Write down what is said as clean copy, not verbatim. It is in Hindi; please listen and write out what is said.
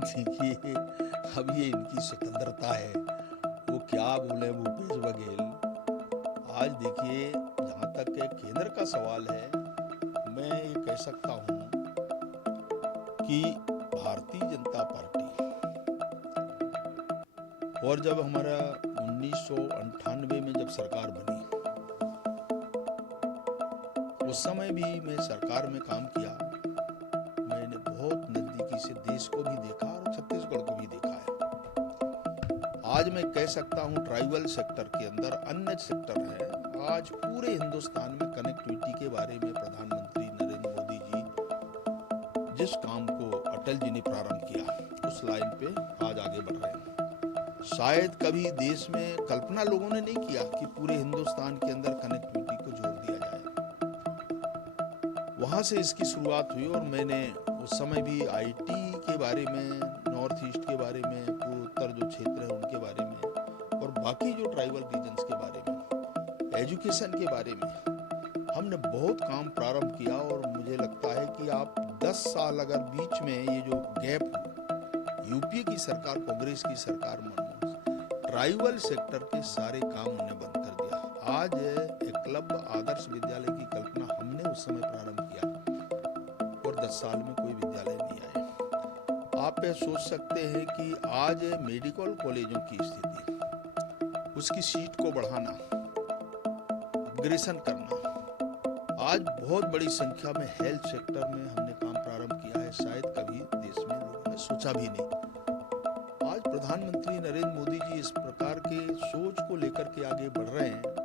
देखिए, अब ये इनकी स्वतंत्रता है, वो क्या बोले भूपेश बघेल। आज देखिए, जहाँ तक के केंद्र का सवाल है, मैं ये कह सकता हूँ कि भारतीय जनता पार्टी, और जब हमारा 1998 में जब सरकार बनी, उस समय भी मैं सरकार में काम किया। मैंने बहुत नज़दीकी से देश को भी देखा और छत्तीसगढ़ को भी देखा है। आज मैं कह सकता हूँ ट्राइबल सेक्टर के अंदर अन्य सेक्टर है। आज पूरे हिंदुस्तान में कनेक्टिविटी के बारे में प्रधानमंत्री नरेंद्र मोदी जी जिस काम को अटल जी ने प्रारंभ किया, उस लाइन पे आज आगे बढ़ रहे हैं। शायद कभी देश में कल्पना लोगों ने नहीं किया कि पूरे हिंदुस्तान के अंदर कनेक्टिविटी को जोड़ दिया जाए। वहाँ से इसकी शुरुआत हुई और मैंने उस समय भी आईटी के बारे में, नॉर्थ ईस्ट के बारे में, पूर्व उत्तर जो क्षेत्र है उनके बारे में, और बाकी जो ट्राइबल रीजन्स के बारे में, एजुकेशन के बारे में हमने बहुत काम प्रारंभ किया। और मुझे लगता है कि आप 10 साल अगर बीच में ये जो गैप, यूपीए की सरकार, कांग्रेस की सरकार, ट्राइबल सेक्टर के सारे काम उन्हें बंद कर दिया। आज एकलव्य आदर्श विद्यालय की कल्पना हमने उस समय प्रारंभ किया और 10 साल में कोई विद्यालय नहीं आए। आप ये सोच सकते हैं कि आज मेडिकल कॉलेजों की स्थिति, उसकी सीट को बढ़ाना, अपग्रेडेशन करना, आज बहुत बड़ी संख्या में हेल्थ सेक्टर में हमने काम प्रारंभ किया है। शायद कभी देश में लोगों ने सोचा भी नहीं। आज प्रधानमंत्री नरेंद्र मोदी जी इस प्रकार के सोच को लेकर के आगे बढ़ रहे हैं।